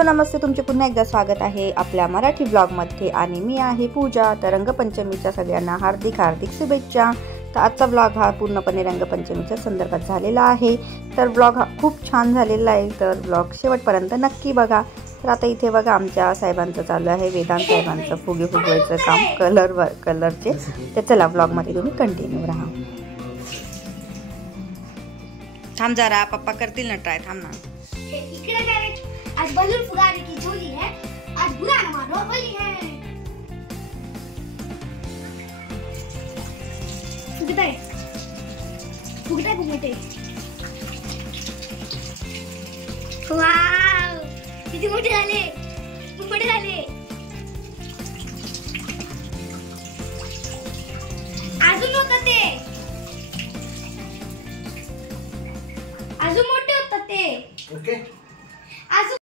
Hello नमस्ते, तुमचे पुन्हा एकदा स्वागत आहे आपल्या मराठी ब्लॉगमध्ये आणि मी आहे पूजा। तर रंगपंचमीच्या सगळ्यांना हार्दिक शुभेच्छा। तर आजचा ब्लॉग हा पूर्णपणे रंगपंचमीच्या संदर्भात झालेला आहे। तर ब्लॉग हा खूप छान झालेला आहे, तर ब्लॉग शेवटपर्यंत नक्की बघा। तर आता इथे बघा आमच्या साहेबांचं चालू आहे, वेदांत साहेबांचं फुगे फुगवायचं काम कलरचे। तर चला ब्लॉगमध्ये तुम्ही कंटिन्यू राहा। थांब जरा, पप्पा करतील ना ट्राय, थांब ना। आज बलून फुगाने की झोली है, आज बुरा न मानो होली है। फुगताय घुमटे। वाव, किती मोठे झाले। अजून होतं ते, अजून मोठे होतं ते। ओके,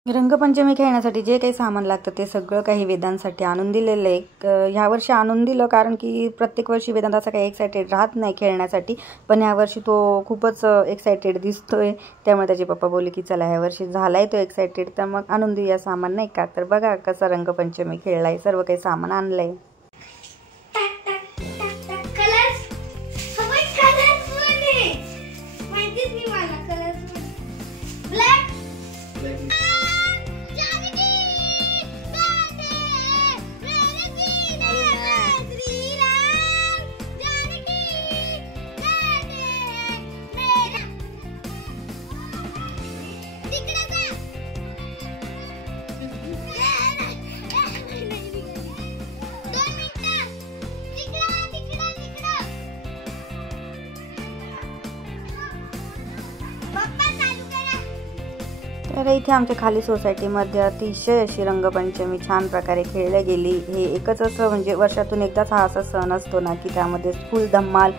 रंगपंचमी खेळण्यासाठी जे काही सामान लागतं ते सगळं काही वेदांसाठी आणून दिलेलं आहे। ह्या वर्षी आणून दिलं कारण की प्रत्येक वर्षी वेदांत असा काही एक्साइटेड राहत नाही खेळण्यासाठी, पण ह्या वर्षी तो खूपच एक्साइटेड दिसतोय। त्यामुळे त्याचे पप्पा बोलले की चला ह्या वर्षी झालाय तो एक्साइटेड, तर मग आणून देऊया सामान, नाही का। तर बघा कसं रंगपंचमी खेळलाय, सर्व काही सामान आणलंय। तर इथे आमच्या खाली सोसायटीमध्ये अतिशय अशी रंगपंचमी छान प्रकारे खेळली गेली। हे एकच असं म्हणजे वर्षातून एकदाच हा असा सण असतो ना की त्यामध्ये फुल धमाल,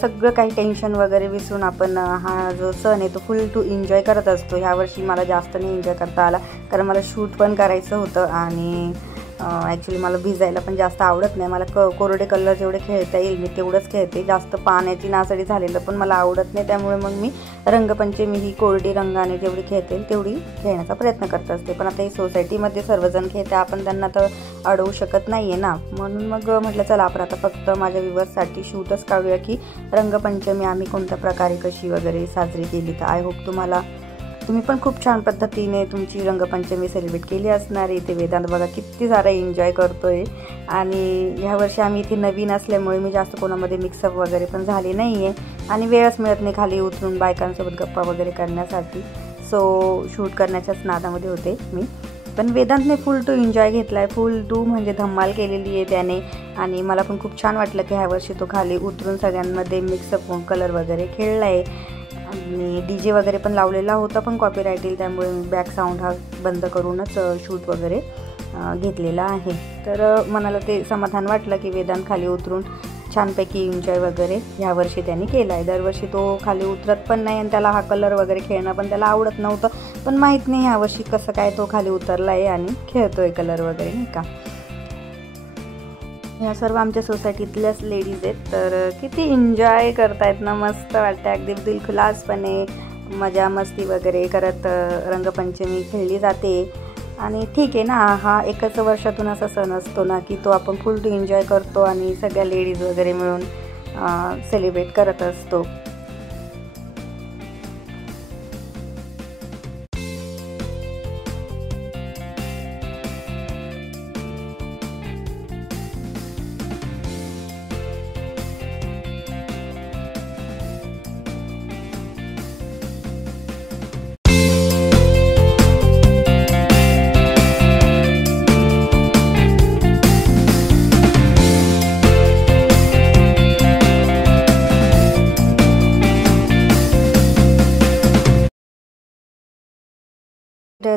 सगळं काही टेन्शन वगैरे विसरून आपण हा जो सण आहे तो फुल टू एन्जॉय करत असतो। ह्या वर्षी मला जास्त नाही एन्जॉय करता आला कारण मला शूट पण करायचं होतं आणि ॲक्च्युली मला भिजायला पण जास्त आवडत नाही। मला कोरडे कलर जेवढे खेळता येईल मी तेवढंच खेळते, जास्त पाण्याची नासडी झालेलं पण मला आवडत नाही। त्यामुळे मग मी रंगपंचमी ही कोरडी रंगाने जेवढी खेळता येईल तेवढी खेळण्याचा प्रयत्न करत असते। पण आता ही सोसायटीमध्ये सर्वजण खेळते, आपण त्यांना तर अडवू शकत नाही आहे ना, म्हणून मग म्हटलं चला आपण आता फक्त माझ्या व्ह्यूअर्ससाठी शूटच काढूया की रंगपंचमी आम्ही कोणत्या प्रकारे कशी वगैरे साजरी केली। तर आय होप तुम्ही पण खूप छान पद्धतीने तुमची रंगपंचमी सेलिब्रेट केली असणार आहे। ते वेदांत बघा किती सारा एन्जॉय करतोय आणि ह्या वर्षी आम्ही इथे नवीन असल्यामुळे मी जास्त कोणामध्ये मिक्सअप वगैरे पण झाली नाही आहे आणि वेळच मिळत नाही खाली उतरून बायकांसोबत गप्पा वगैरे करण्यासाठी। सो शूट करण्याच्याच नादामध्ये होते मी, पण वेदांतने फुल टू एन्जॉय घेतला आहे, फुल टू म्हणजे धमाल केलेली आहे त्याने। आणि मला पण खूप छान वाटलं की ह्या वर्षी तो खाली उतरून सगळ्यांमध्ये मिक्सअप होऊन कलर वगैरे खेळला आहे आणि DJ वगैरे पण लावलेला होता, पण कॉपीराईट येईल त्यामुळे बॅक साऊंड हा बंद करूनच शूट वगैरे घेतलेला आहे। तर मनाला ते समाधान वाटलं की वेदांत खाली उतरून छानपैकी एन्जॉय वगैरे ह्या वर्षी त्यांनी केला आहे। दरवर्षी तो खाली उतरत पण नाही आणि त्याला हा कलर वगैरे खेळणं पण त्याला आवडत नव्हतं, पण माहीत नाही ह्या वर्षी कसं काय तो खाली उतरला आहे आणि खेळतोय कलर वगैरे, नाही का। ह्या सर्व आमच्या सोसायटीतल्याच लेडीज आहेत, तर किती एन्जॉय करतायत ना, मस्त वाटतं अगदी दिलखुलासपणे मजा मस्ती वगैरे करत रंगपंचमी खेळली जाते। आणि ठीक आहे ना, हा एकच वर्षातून असा सण असतो ना की तो आपण फुल टू एन्जॉय करतो आणि सगळ्या लेडीज वगैरे मिळून सेलिब्रेट करत असतो।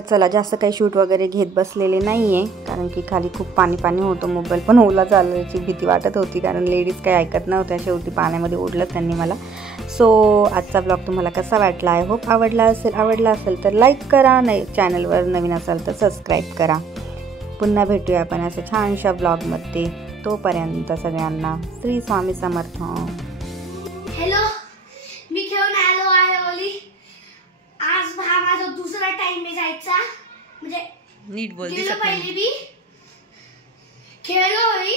चला जास्त काही शूट वगैरे घेत बसलेले नाही आहे कारण की खाली खूप पाणी होतं, मोबाईल पण ओला झाल्याची भीती वाटत होती कारण लेडीज काही ऐकत नव्हत्या, शेवटी पाण्यामध्ये ओढलं त्यांनी मला। सो आजचा ब्लॉग तुम्हाला कसा वाटला, आय होप आवडला असेल तर लाईक करा, नाही चॅनलवर नवीन असाल तर सबस्क्राईब करा। पुन्हा भेटूया आपण अशा छानशा ब्लॉगमध्ये, तोपर्यंत सगळ्यांना श्री स्वामी समर्थ। हॅलो, मी घेऊन आलो आहे ओली। आज हा माझा दुसरा टाइम आहे जायचा, म्हणजे नीट बोल. गेलो दिसत पहिले नाही. बी खेळलो होई,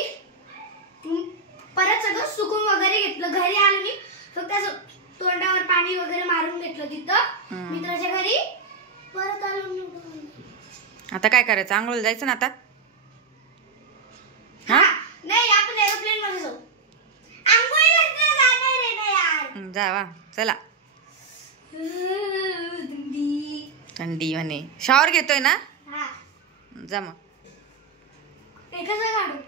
परत सगळं सुकून वगैरे घेतलं. घरी आलो मी फक्त असं तोंडावर पाणी वगैरे मारून घेतलं तिथं मित्राच्या घरी. परत आलो. आता काय करायचं? आंघोळ जायचं ना आता. हा नाही, आपण एरोप्लेन मध्ये जाऊ. आंघोळीला जाणार आहे ना यार. जावा चला. थंडी थंडी म्हणे. शॉवर घेतोय ना. हा जा मग. ते कसं काढू?